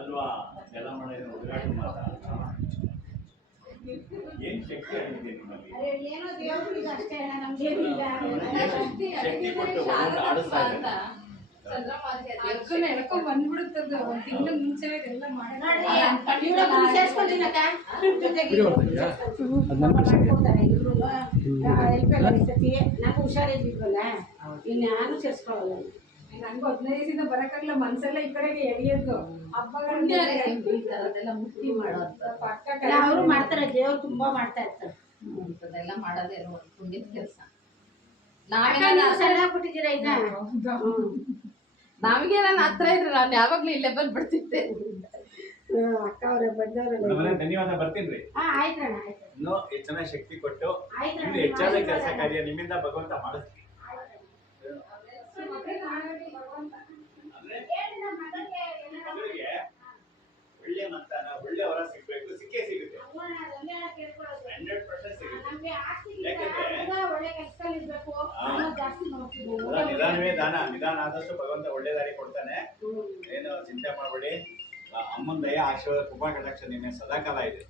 ಅಲ್ವಾ ಎಲ್ಲ ಮಾಡೋದು ಉದ್ಘಾಟ ಮಾತಾ ಏನ್ ಶಕ್ತಿ ಆಗಿದೆ ನಿಮ್ಮಲ್ಲಿ ಏನೋ ದೇವರಿಗೆ ಅಷ್ಟೇ ನಮ್ಗೇನಿಲ್ಲ ಶಕ್ತಿ ಕೊಟ್ಟು ಆಡಿಸ್ತಾ ಇದ್ದಾರೆ ಅಕ್ಕನ ಎಳ್ಕೊಂಡ್ ಬಂದ್ಬಿಡುತ್ತದ ಒಂದ್ ತಿಂಗಳ ಮುಂಚೆನೆ ಎಲ್ಲ ಮಾಡಿ ನಂಗೆ ಹುಷಾರಿದ್ವಲ್ಲ ಇನ್ಯಾನು ಸೇರ್ಸ್ಕೊಳ್ಳಲ್ಲ ನಂಗೂ 15 ದಿವಸದಿಂದ ಬರಕ್ಕಾಗಲ್ಲ ಮನ್ಸೆಲ್ಲ ಈ ಕಡೆಗೆ ಎಳಿಯೋದು ಅದೆಲ್ಲ ಮುಟ್ಟಿ ಮಾಡೋದು ಅವರು ಮಾಡ್ತಾರೆ ದೇವ್ರು ತುಂಬಾ ಮಾಡ್ತಾ ಇರ್ತಾರೆ ಅದೆಲ್ಲ ಮಾಡೋದೇನು ಒಂದು ಪುಣ್ಯದ ಕೆಲಸ ಚೆನ್ನಾಗ್ಬಿಟ್ಟಿದ್ದೀರಾ ಇನ್ನ ನಮಗೆ ನಾನು ಹತ್ರ ಇದ್ರೆ ನಾನು ಯಾವಾಗ್ಲೂ ಇಲ್ಲೇ ಬಂದ್ಬಿಡ್ತಿದ್ದೆ ಅಕ್ಕ ಅವರೇ ಬಂದವರಲ್ಲ ಧನ್ಯವಾದ ಬರ್ತೀನಿ ಆಯ್ತಣ್ಣ ಆಯ್ತು ಇನ್ನೂ ಹೆಚ್ಚಿನ ಶಕ್ತಿ ಕೊಟ್ಟು ಆಯ್ತು ಇನ್ನು ಹೆಚ್ಚಾದ ಕೆಲಸ ಕಾರ್ಯ ನಿಮ್ಮಿಂದ ಭಗವಂತ ಮಾಡಿಸ್ಲಿ ಮಗಳಿಗೆ ಒಳ್ಳೆ ಮಂತಾನ ಒಳ್ಳೆ ವರ ಸಿಗ್ಬೇಕು ಸಿಕ್ಕೇ ಸಿಗುತ್ತೆ 100% ಸಿಗುತ್ತೆ ನಿಧಾನವೇ ದಾನ ನಿಧಾನ ಆದಷ್ಟು ಭಗವಂತ ಒಳ್ಳೆ ದಾರಿ ಕೊಡ್ತಾನೆ ಏನು ಚಿಂತೆ ಮಾಡಬೇಡಿ ಅಮ್ಮನ ದಯ ಆಶೀರ್ವಾದ ಕೃಪಾ ಕಟಾಕ್ಷ ನಿನ್ನೆ ಸದಾಕಾಲ ಇದೆ